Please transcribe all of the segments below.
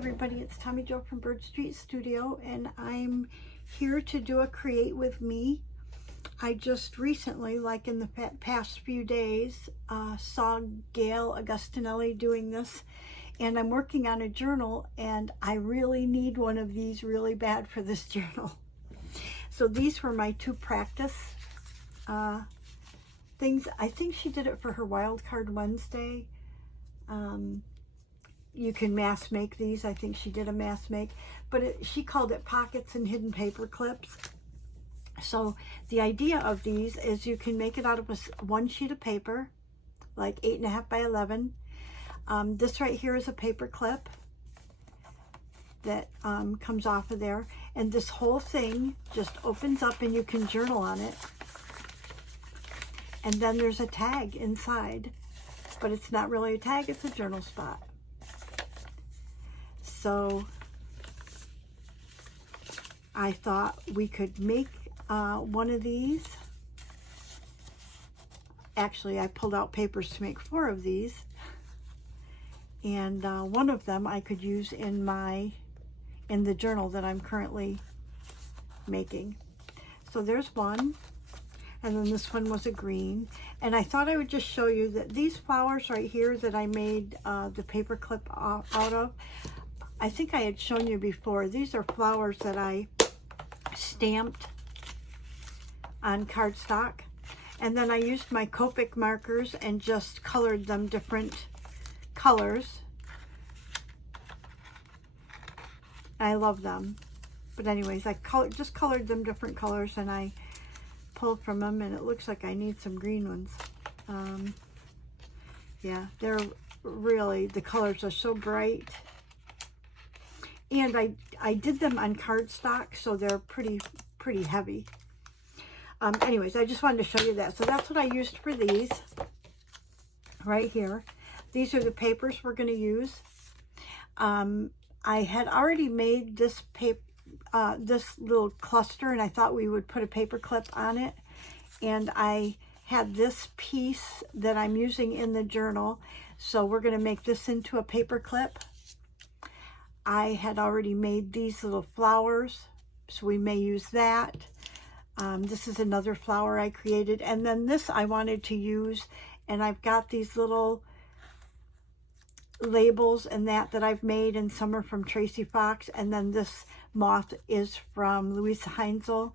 everybody, it's Tommy Jo from Bird Street Studio, and I'm here to do a create with me. I just recently, like in the past few days, saw Gayle Agostinelli doing this, and I'm working on a journal, and I really need one of these really bad for this journal. So these were my two practice things. I think she did it for her Wildcard Wednesday. You can mass make these. I think she did a mass make, but she called it pockets and hidden paper clips. So the idea of these is you can make it out of one sheet of paper, like 8.5 by 11. This right here is a paper clip that comes off of there, and this whole thing just opens up and you can journal on it. And then there's a tag inside, but it's not really a tag, it's a journal spot. So I thought we could make one of these. Actually, I pulled out papers to make 4 of these, and one of them I could use in the journal that I'm currently making. So there's one, and then this one was a green, and I thought I would just show you that these flowers right here that I made the paper clip out of, I think I had shown you before. These are flowers that I stamped on cardstock, and then I used my Copic markers and just colored them different colors. I love them, but anyways, I just colored them different colors, and I pulled from them, and it looks like I need some green ones. Yeah, they're really, the colors are so bright. And I did them on cardstock, so they're pretty heavy. Anyways, I just wanted to show you that. So that's what I used for these right here. These are the papers we're going to use. I had already made this this little cluster, and I thought we would put a paper clip on it. And I had this piece that I'm using in the journal, so we're going to make this into a paper clip. I had already made these little flowers, so we may use that. This is another flower I created, and then this I wanted to use, and I've got these little labels and that I've made, and some are from Tracy Fox, and then this moth is from Louisa Heinzel,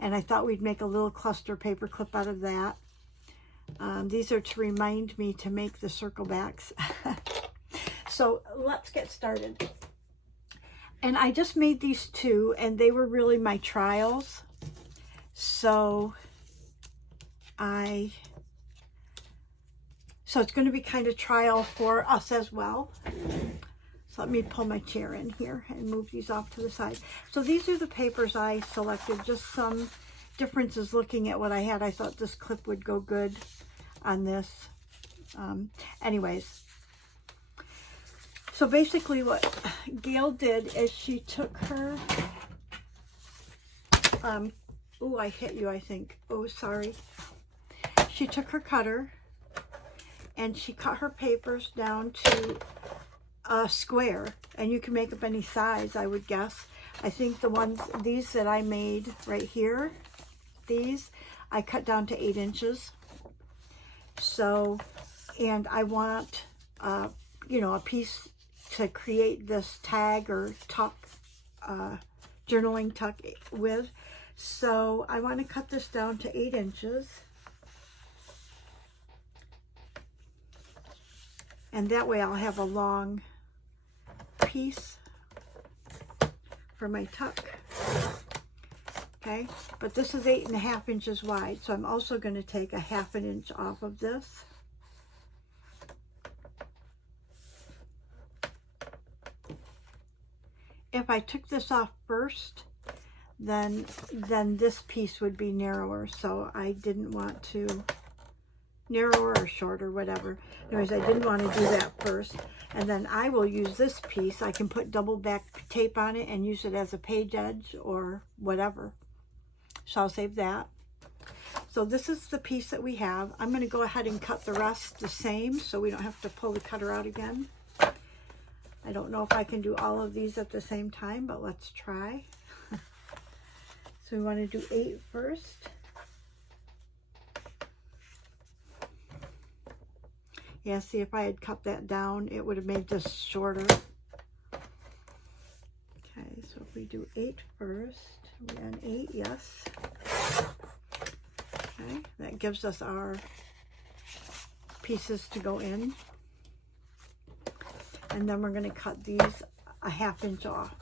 and I thought we'd make a little cluster paper clip out of that. These are to remind me to make the circle backs. So let's get started. And I just made these 2, and they were really my trials. So it's going to be kind of trial for us as well. So let me pull my chair in here and move these off to the side. So these are the papers I selected, just some differences looking at what I had. I thought this clip would go good on this. Anyways. So basically what Gayle did is she took her, oh, I hit you, I think. Oh, sorry. She took her cutter and she cut her papers down to a square, and you can make up any size, I would guess. I think these that I made right here, these, I cut down to 8 inches. So, and I want, you know, a piece to create this tag or tuck, journaling tuck with. So I want to cut this down to 8 inches. And that way I'll have a long piece for my tuck. Okay, but this is 8.5 inches wide, so I'm also going to take a 1/2 inch off of this. If I took this off first, then this piece would be narrower, so I didn't want to, narrower or shorter, whatever. Anyways, I didn't want to do that first. And then I will use this piece. I can put double back tape on it and use it as a page edge or whatever. So I'll save that. So this is the piece that we have. I'm going to go ahead and cut the rest the same so we don't have to pull the cutter out again. I don't know if I can do all of these at the same time, but let's try. So we want to do 8 first. Yeah, see, if I had cut that down, it would have made this shorter. Okay, so if we do 8 first, we're on 8, yes. Okay, that gives us our pieces to go in. And then we're going to cut these a 1/2 inch off.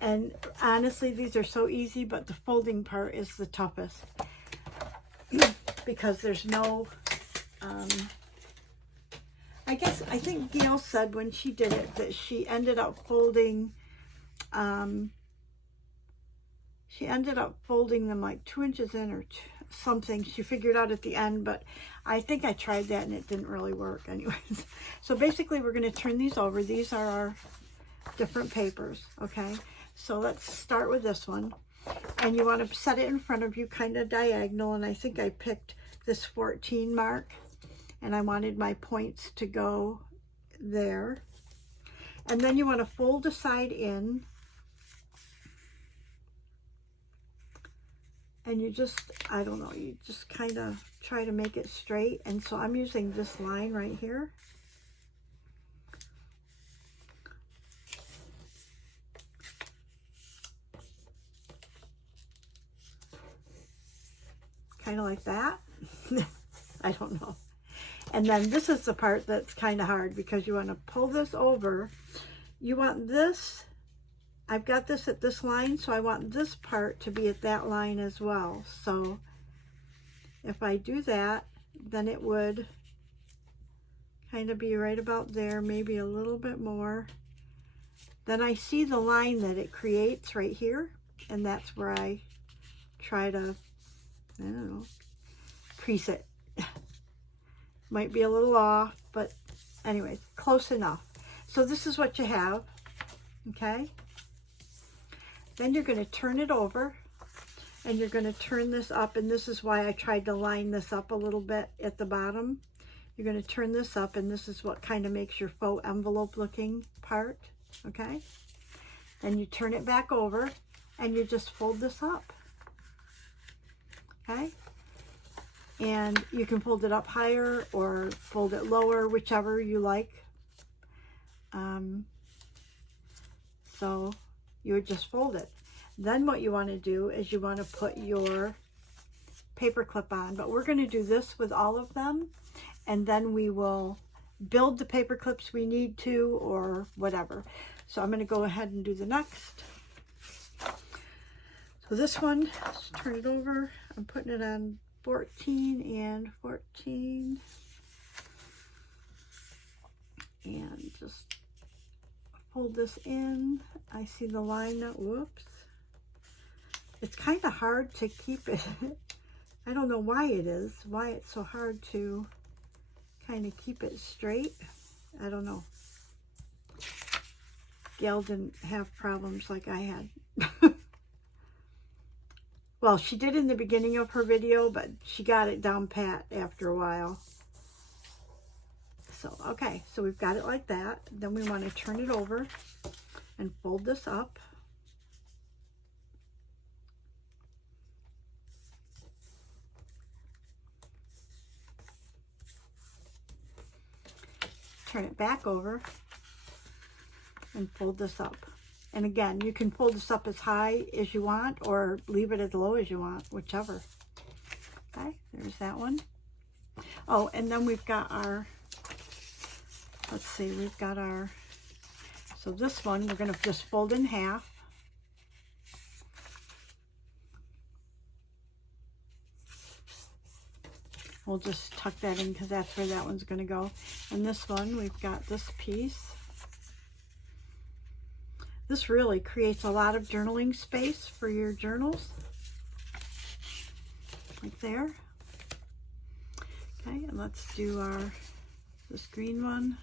And honestly, these are so easy, but the folding part is the toughest because there's no, I think Gayle said when she did it that she ended up folding, them like 2 inches in or something. She figured out at the end, but I think I tried that and it didn't really work anyways. So basically we're going to turn these over. These are our different papers, okay? So let's start with this one. And you want to set it in front of you kind of diagonal. And I think I picked this 14 mark. And I wanted my points to go there. And then you want to fold the side in. And you just, I don't know, you just kind of try to make it straight. And so I'm using this line right here. Kind of like that. I don't know. And then this is the part that's kind of hard because you want to pull this over. You want this, I've got this at this line, so I want this part to be at that line as well. So if I do that, then it would kind of be right about there, maybe a little bit more. Then I see the line that it creates right here, and that's where I try to, I don't know, crease it. Might be a little off, but anyway, close enough. So this is what you have, okay? Then you're going to turn it over, and you're going to turn this up, and this is why I tried to line this up a little bit at the bottom. You're going to turn this up, and this is what kind of makes your faux envelope looking part, okay? Then you turn it back over, and you just fold this up, okay? And you can fold it up higher or fold it lower, whichever you like. So you would just fold it. Then what you want to do is you want to put your paper clip on, but we're going to do this with all of them, and then we will build the paper clips we need to or whatever. So I'm going to go ahead and do the next. So this one, let's turn it over. I'm putting it on 14 and 14, and just fold this in. I see the line now. Whoops. It's kind of hard to keep it. I don't know why it is, why it's so hard to kind of keep it straight. I don't know. Gayle didn't have problems like I had. Well, she did in the beginning of her video, but she got it down pat after a while. So, okay, so we've got it like that. Then we want to turn it over and fold this up. Turn it back over and fold this up. And again, you can fold this up as high as you want or leave it as low as you want, whichever. Okay, there's that one. Oh, and then we've got our, let's see, we've got our, so this one we're going to just fold in half. We'll just tuck that in because that's where that one's going to go. And this one, we've got this piece. This really creates a lot of journaling space for your journals. Like there. Okay, and let's do our, this green one.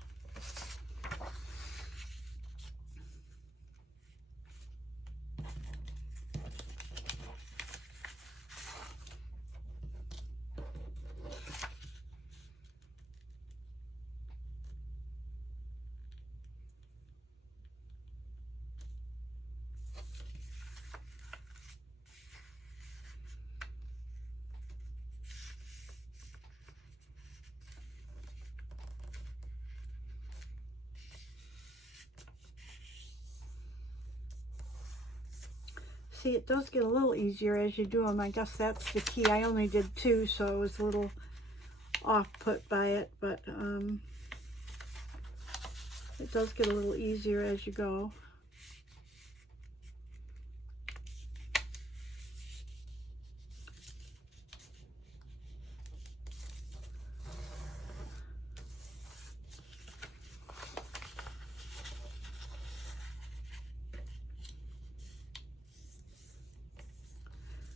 see, it does get a little easier as you do them. I guess that's the key. I only did 2, so I was a little off put by it, but it does get a little easier as you go.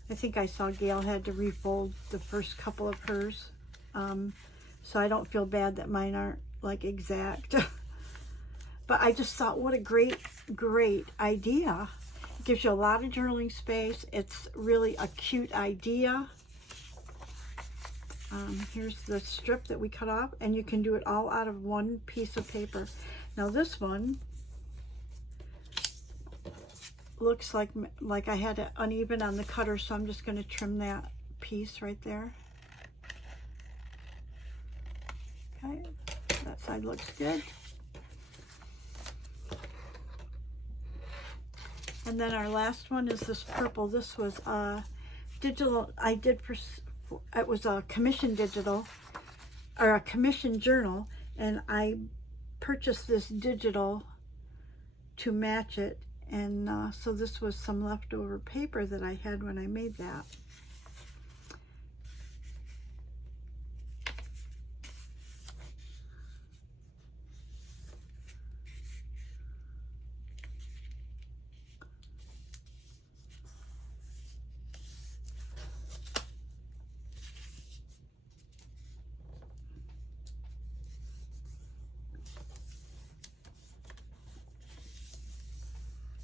I think I saw Gayle had to refold the first couple of hers, so I don't feel bad that mine aren't like exact. But I just thought, what a great idea. It gives you a lot of journaling space. It's really a cute idea. Here's the strip that we cut off, and you can do it all out of one piece of paper. Now this one looks like I had it uneven on the cutter, so I'm just going to trim that piece right there. Okay, that side looks good. And then our last one is this purple. This was digital. I did for, it was a commission digital, or a commission journal, and I purchased this digital to match it. And so this was some leftover paper that I had when I made that.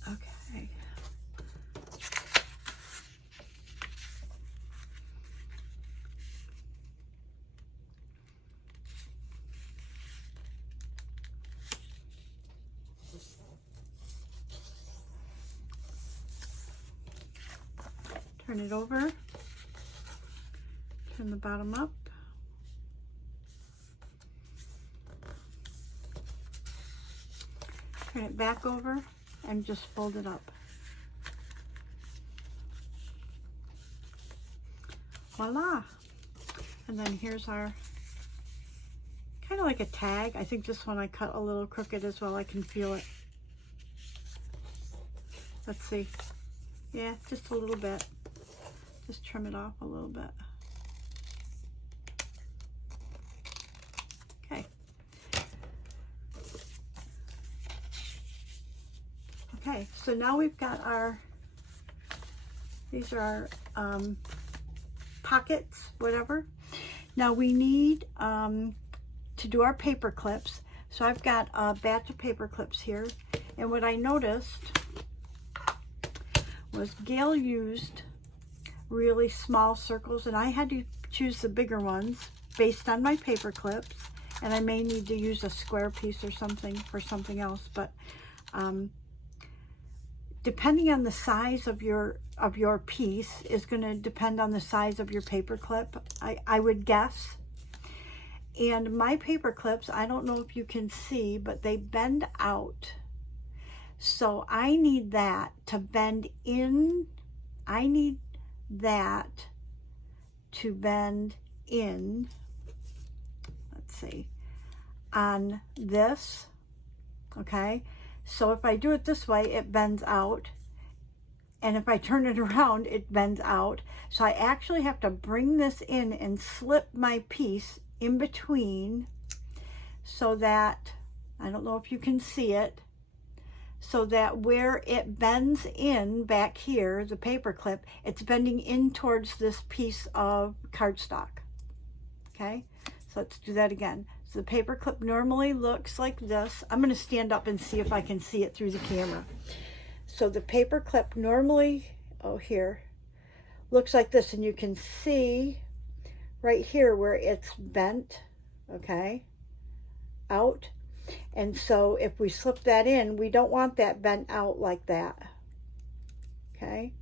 Okay. Turn it over. Turn the bottom up. Turn it back over and just fold it up. Voila! And then here's our, kind of like a tag. I think this one I cut a little crooked as well. I can feel it. Let's see. Yeah, just a little bit. Just trim it off a little bit. Okay. Okay, so now we've got our, these are our pockets, whatever. Now we need to do our paper clips. So I've got a batch of paper clips here, and what I noticed was Gayle used really small circles, and I had to choose the bigger ones based on my paper clips, and I may need to use a square piece or something for something else, but depending on the size of your piece is going to depend on the size of your paper clip, I would guess. And my paper clips, I don't know if you can see, but they bend out. So I need that to bend in. I need that to bend in. Let's see. On this. Okay. So if I do it this way, it bends out. And if I turn it around, it bends out. So I actually have to bring this in and slip my piece in between so that, I don't know if you can see it, so that where it bends in back here, the paper clip, it's bending in towards this piece of cardstock. Okay, so let's do that again. So the paper clip normally looks like this. I'm going to stand up and see if I can see it through the camera. So the paper clip normally, oh here, looks like this, and you can see right here where it's bent, okay, out. And so if we slip that in, we don't want that bent out like that, okay?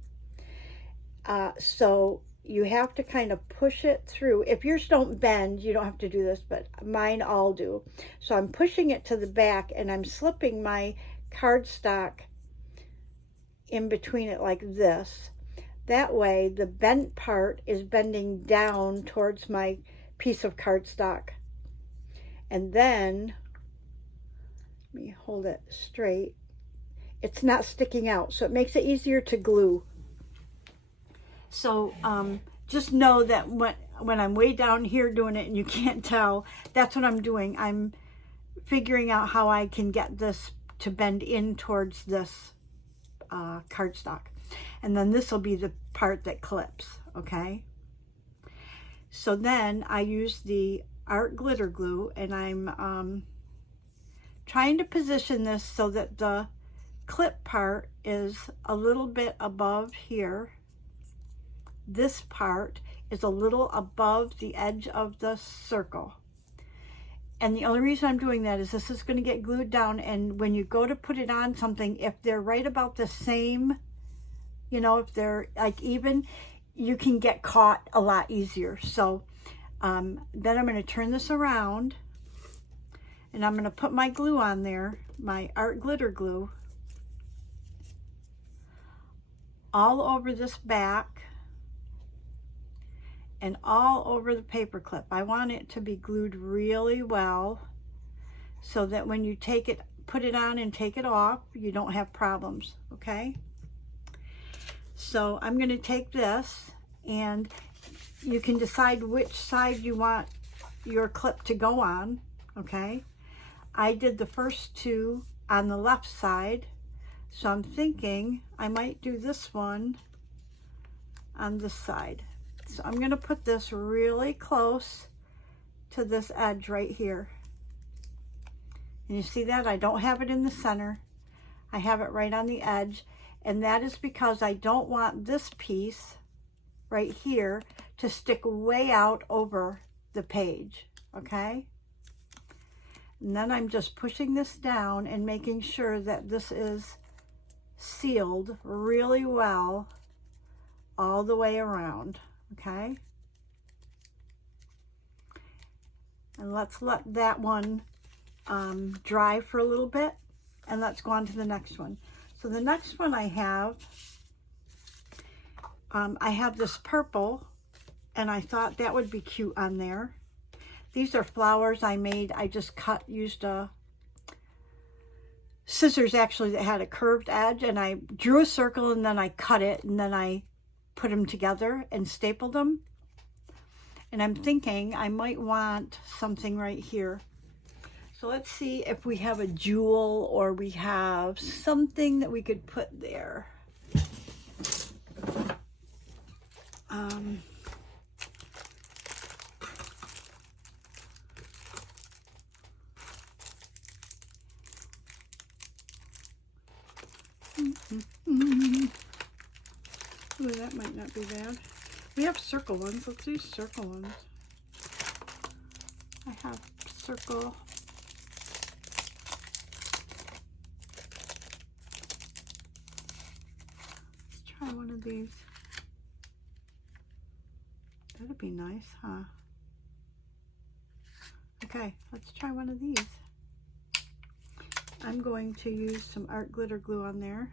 So you have to kind of push it through. If yours don't bend, you don't have to do this, but mine all do. So I'm pushing it to the back, and I'm slipping my cardstock in between it like this. That way the bent part is bending down towards my piece of cardstock. And then, let me hold it straight. It's not sticking out, so it makes it easier to glue. So just know that when I'm way down here doing it and you can't tell, that's what I'm doing. I'm figuring out how I can get this to bend in towards this cardstock. And then this will be the part that clips, okay? So then I use the art glitter glue, and I'm trying to position this so that the clip part is a little bit above here. This part is a little above the edge of the circle. And the only reason I'm doing that is this is going to get glued down, and when you go to put it on something, if they're right about the same, you know, if they're like even, you can get caught a lot easier. So then I'm going to turn this around, and I'm going to put my glue on there, my art glitter glue, all over this back and all over the paper clip. I want it to be glued really well so that when you take it, put it on and take it off, you don't have problems, okay? So I'm going to take this, and you can decide which side you want your clip to go on, okay? I did the first two on the left side, so I'm thinking I might do this one on this side. So I'm going to put this really close to this edge right here. And you see that? I don't have it in the center. I have it right on the edge. And that is because I don't want this piece right here to stick way out over the page, okay? And then I'm just pushing this down and making sure that this is sealed really well all the way around, okay? And let's let that one dry for a little bit, and let's go on to the next one. So the next one I have this purple, and I thought that would be cute on there. These are flowers I made. I just used scissors actually that had a curved edge, and I drew a circle, and then I cut it, and then I put them together and stapled them. And I'm thinking I might want something right here. So let's see if we have a jewel or we have something that we could put there. Ooh, that might not be bad. We have circle ones. Let's use circle ones. I have circle. Let's try one of these. That'd be nice, huh? Okay, let's try one of these. I'm going to use some art glitter glue on there.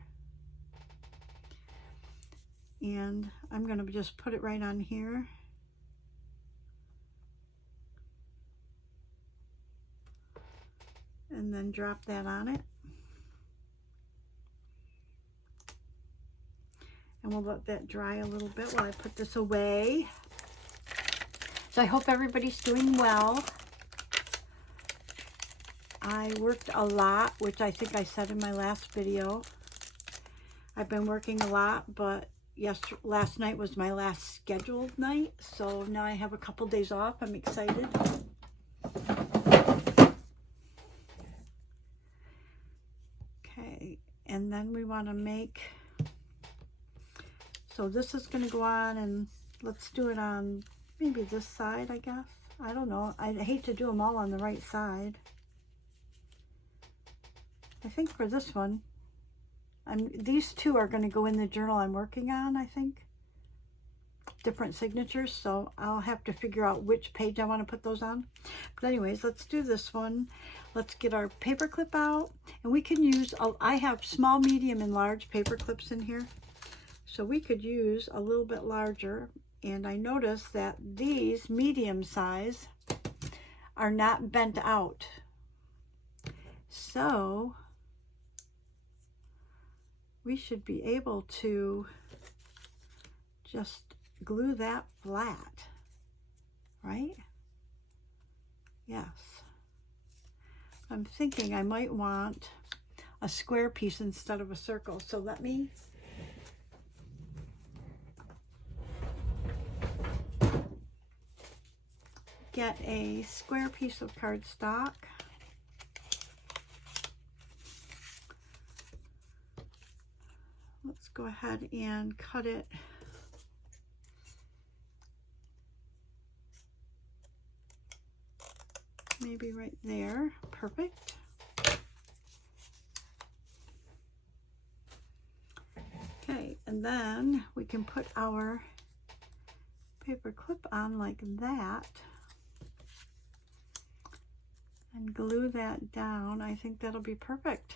And I'm going to just put it right on here. And then drop that on it. And we'll let that dry a little bit while I put this away. So I hope everybody's doing well. I worked a lot, which I think I said in my last video. I've been working a lot, but last night was my last scheduled night, so now I have a couple days off. I'm excited. Okay, and then we want to make, so this is going to go on, and let's do it on maybe this side, I guess. I don't know. I hate to do them all on the right side. I think for this one, these two are going to go in the journal I'm working on, I think. different signatures, so I'll have to figure out which page I want to put those on. But anyways, let's do this one. Let's get our paper clip out, and we can use, I have small, medium, and large paper clips in here, so we could use a little bit larger. And I noticed that these medium size are not bent out, so we should be able to just glue that flat, right? Yes. I'm thinking I might want a square piece instead of a circle, so let me get a square piece of cardstock. Let's go ahead and cut it maybe right there. Perfect. Okay, and then we can put our paper clip on like that and glue that down. I think that'll be perfect.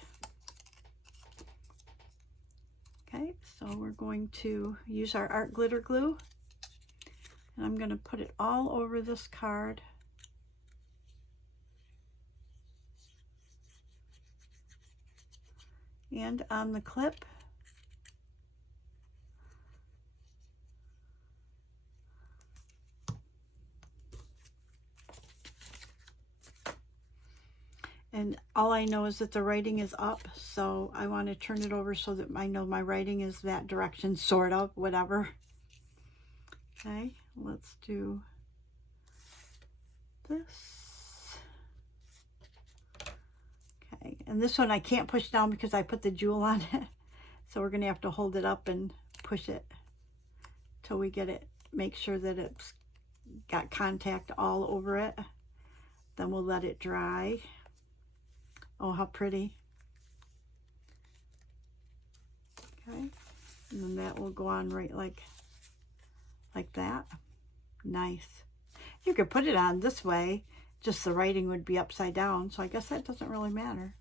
Okay, so we're going to use our art glitter glue, and I'm going to put it all over this card. And on the clip. And all I know is that the writing is up, so I want to turn it over so that I know my writing is that direction, sort of, whatever. Okay, let's do this. Okay, and this one I can't push down because I put the jewel on it. So we're going to have to hold it up and push it till we get it, make sure that it's got contact all over it. Then we'll let it dry. Oh, how pretty. Okay, and then that will go on right like that. Nice. You could put it on this way, just the writing would be upside down, so I guess that doesn't really matter.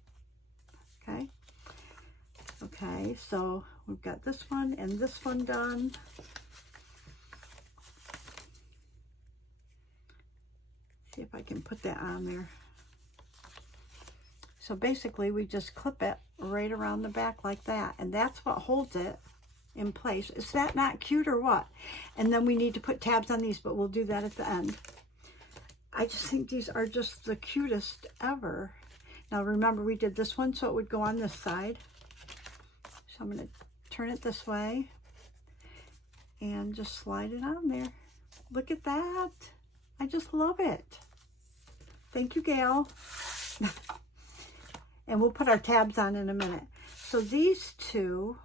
Okay. Okay, so we've got this one and this one done. See if I can put that on there. So basically we just clip it right around the back like that, and that's what holds it in place. Is that not cute or what? And then we need to put tabs on these, but we'll do that at the end. I just think these are just the cutest ever. Now remember, we did this one so it would go on this side. So I'm going to turn it this way and just slide it on there. Look at that. I just love it. Thank you, Gayle. And we'll put our tabs on in a minute. So these two,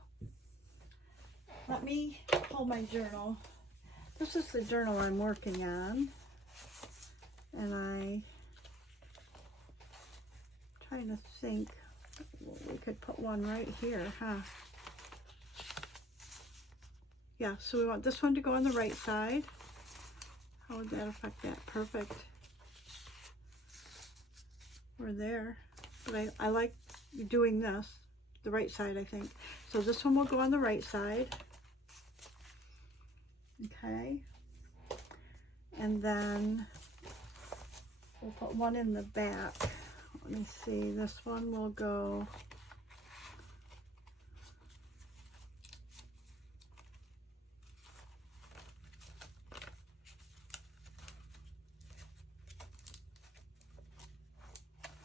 let me pull my journal. This is the journal I'm working on. And trying to think, we could put one right here, huh? Yeah, so we want this one to go on the right side. How would that affect that? Perfect. We're there. But I like doing this, the right side, I think. So this one will go on the right side. Okay. And then we'll put one in the back. Let me see, this one will go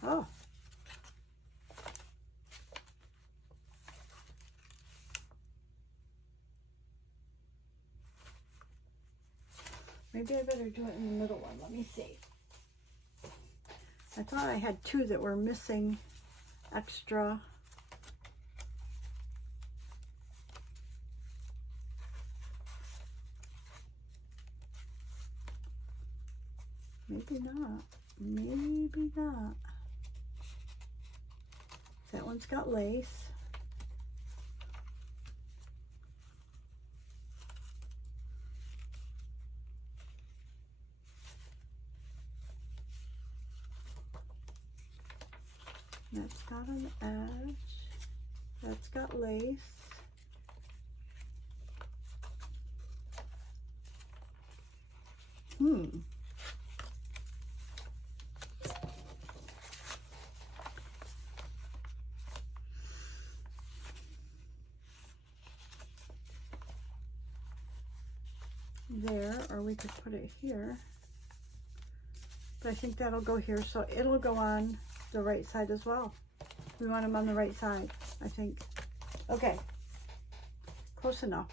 oh. Maybe I better do it in the middle one. Let me see. I thought I had two that were missing extra. Maybe not. Maybe not. That one's got lace. That's got an edge. That's got lace. There, or we could put it here. But I think that'll go here, so it'll go on the right side as well. We want them on the right side, I think. Okay, close enough.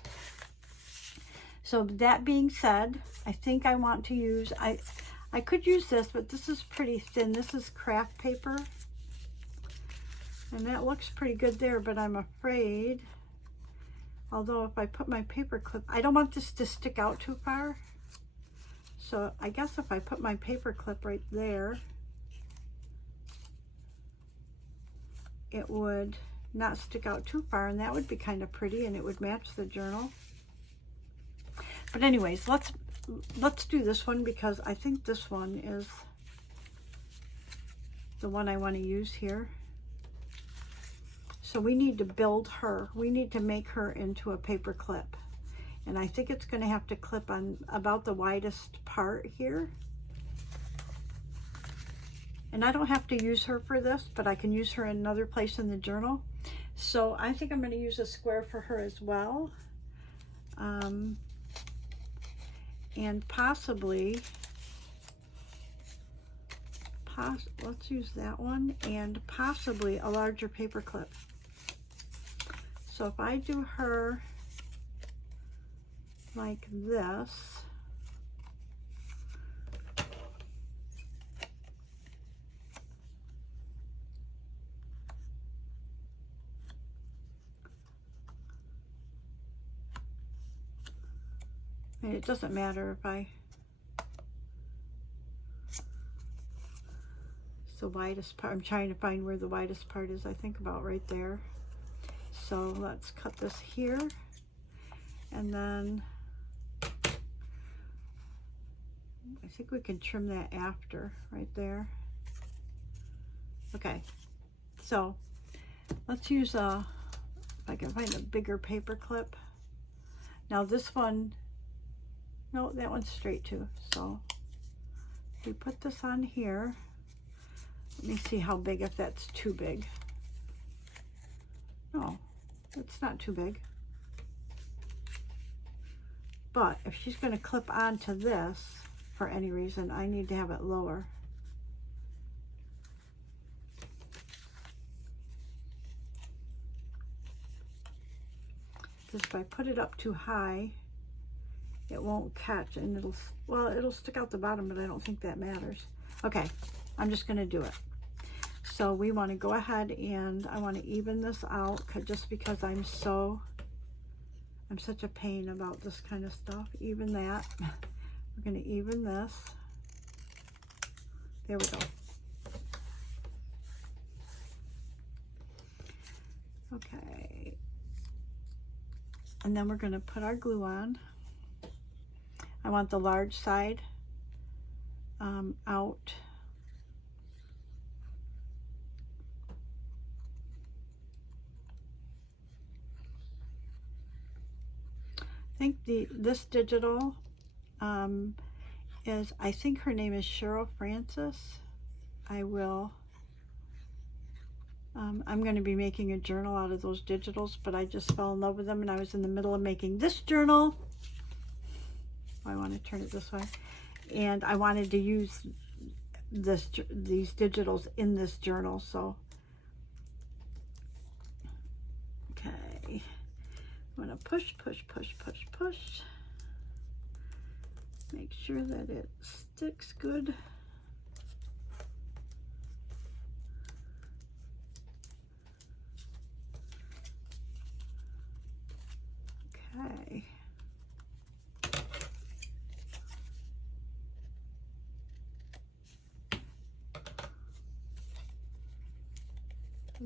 So that being said, I think I want to use, I could use this, but this is pretty thin. This is craft paper. And that looks pretty good there, but I'm afraid, although if I put my paper clip, I don't want this to stick out too far. So I guess if I put my paper clip right there, it would not stick out too far, and that would be kind of pretty, and it would match the journal. But anyways, let's do this one, because I think this one is the one I want to use here. So we need to build her. We need to make her into a paper clip. And I think it's going to have to clip on about the widest part here. And I don't have to use her for this, but I can use her in another place in the journal. So I think I'm going to use a square for her as well. And possibly, let's use that one, and possibly a larger paper clip. So if I do her like this, and it doesn't matter if it's the widest part. I'm trying to find where the widest part is. I think about right there. So let's cut this here, and then I think we can trim that after right there. Okay, so let's use if I can find a bigger paper clip. Now this one, no, that one's straight too. So if we put this on here, let me see how big, if that's too big. No, it's not too big. But if she's going to clip onto this for any reason, I need to have it lower. Because if I put it up too high, it won't catch, and it'll stick out the bottom, but I don't think that matters. Okay, I'm just going to do it. So we want to go ahead, and I want to even this out, just because I'm such a pain about this kind of stuff. Even that. We're going to even this. There we go. Okay. And then we're going to put our glue on. I want the large side out. I think this digital is, I think her name is Cheryl Francis. I'm going to be making a journal out of those digitals, but I just fell in love with them, and I was in the middle of making this journal. I want to turn it this way, and I wanted to use these digitals in this journal. So okay, I'm going to push, make sure that it sticks good. Okay.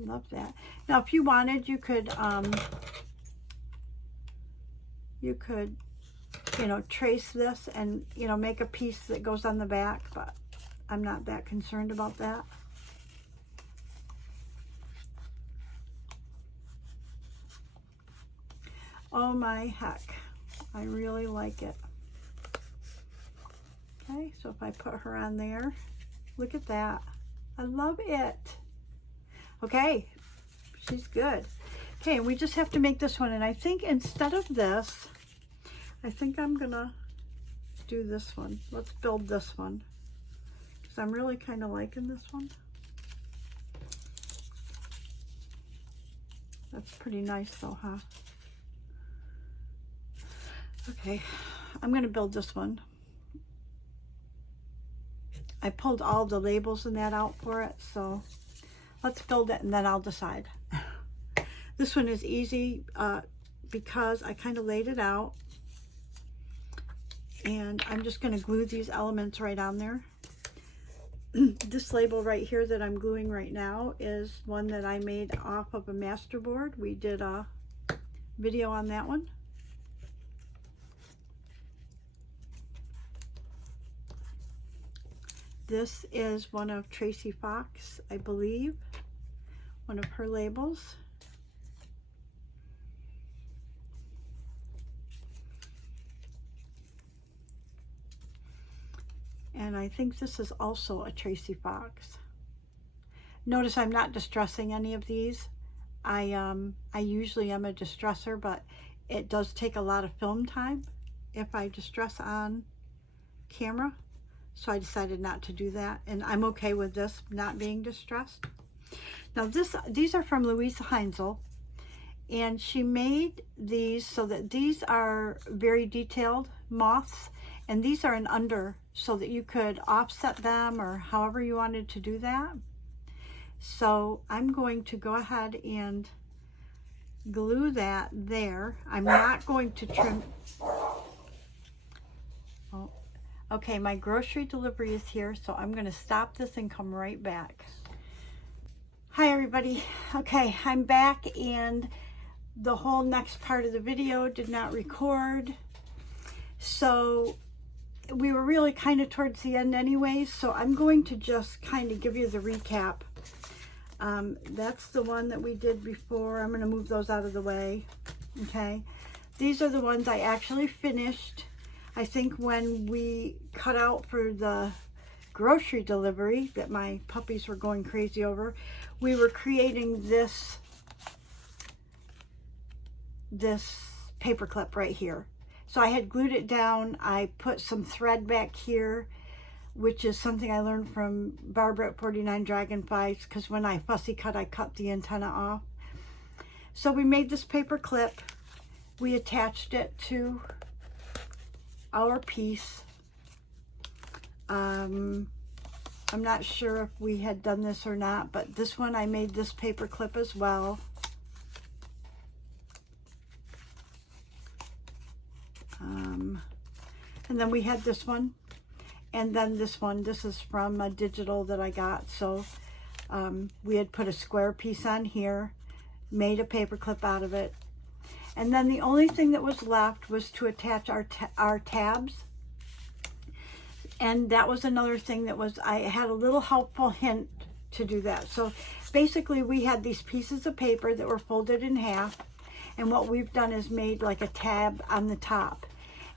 Love that. Now, if you wanted, you could trace this and, make a piece that goes on the back, but I'm not that concerned about that. Oh my heck, I really like it. Okay, so if I put her on there, look at that. I love it. Okay, she's good. Okay, and we just have to make this one, and I think instead of this, I think I'm gonna do this one. Let's build this one, because I'm really kind of liking this one. That's pretty nice though, huh? Okay, I'm gonna build this one. I pulled all the labels and that out for it, so let's build it and then I'll decide. This one is easy because I kind of laid it out, and I'm just going to glue these elements right on there. This label right here that I'm gluing right now is one that I made off of a masterboard. We did a video on that one. This is one of Tracy Fox, I believe, one of her labels. And I think this is also a Tracy Fox. Notice I'm not distressing any of these. I usually am a distresser, but it does take a lot of film time if I distress on camera. So I decided not to do that, and I'm okay with this not being distressed. Now these are from Louisa Heinzel, and she made these so that these are very detailed moths, and these are an under so that you could offset them or however you wanted to do that. So I'm going to go ahead and glue that there. I'm not going to trim. Oh, okay, my grocery delivery is here, so I'm going to stop this and come right back. Hi everybody. Okay, I'm back, and the whole next part of the video did not record. So we were really kind of towards the end anyways, so I'm going to just kind of give you the recap. That's the one that we did before. I'm going to move those out of the way. Okay, these are the ones I actually finished. I think when we cut out for the grocery delivery that my puppies were going crazy over, we were creating this paper clip right here. So I had glued it down. I put some thread back here, which is something I learned from Barbara at 49 Dragonflies, because when I fussy cut, I cut the antenna off. So we made this paper clip. We attached it to our piece. I'm not sure if we had done this or not, but this one I made this paper clip as well. And then we had this one, and then this one. This is from a digital that I got. So we had put a square piece on here, made a paper clip out of it, and then the only thing that was left was to attach our tabs. And that was another thing that was, I had a little helpful hint to do that. So basically we had these pieces of paper that were folded in half, and what we've done is made like a tab on the top.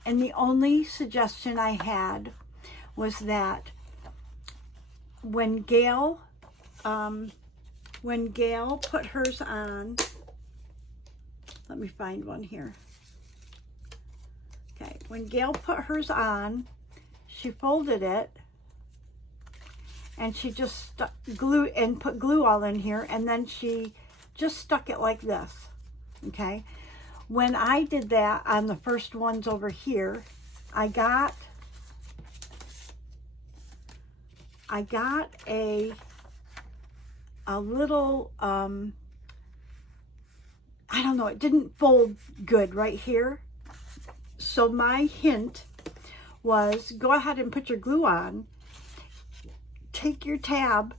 And the only suggestion I had was that when Gayle put hers on, let me find one here. Okay, when Gayle put hers on, she folded it, and she just put glue all in here, and then she just stuck it like this. Okay, when I did that on the first ones over here, I got a little I don't know, it didn't fold good right here. So my hint was, go ahead and put your glue on, take your tab,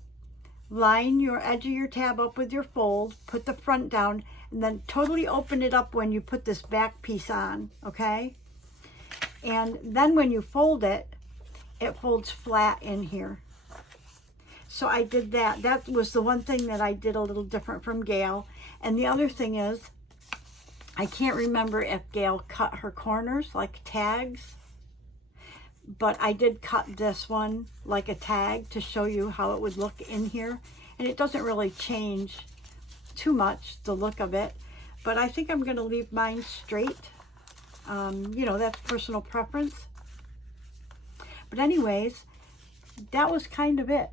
line your edge of your tab up with your fold, put the front down, and then totally open it up when you put this back piece on, okay? And then when you fold it, it folds flat in here. So I did that. That was the one thing that I did a little different from Gayle. And the other thing is, I can't remember if Gayle cut her corners like tags, but I did cut this one like a tag to show you how it would look in here. And it doesn't really change too much, the look of it, but I think I'm going to leave mine straight. You know, that's personal preference. But anyways, that was kind of it.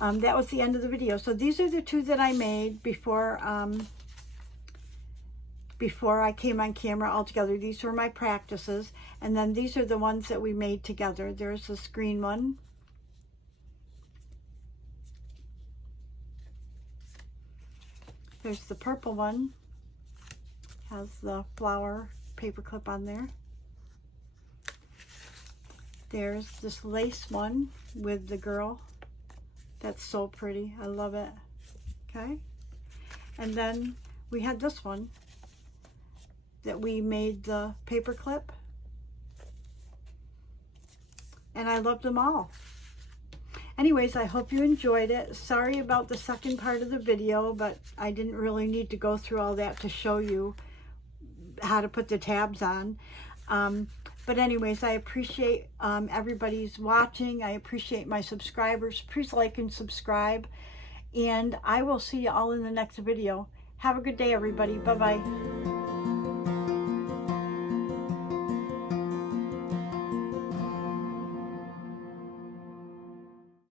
That was the end of the video. So these are the two that I made before I came on camera altogether. These were my practices. And then these are the ones that we made together. There's this green one. There's the purple one. Has the flower paper clip on there. There's this lace one with the girl. That's so pretty. I love it. Okay. And then we had this one that we made the paper clip. And I loved them all. Anyways, I hope you enjoyed it. Sorry about the second part of the video, but I didn't really need to go through all that to show you how to put the tabs on. But anyways, I appreciate everybody's watching. I appreciate my subscribers. Please like and subscribe. And I will see you all in the next video. Have a good day, everybody. Bye-bye.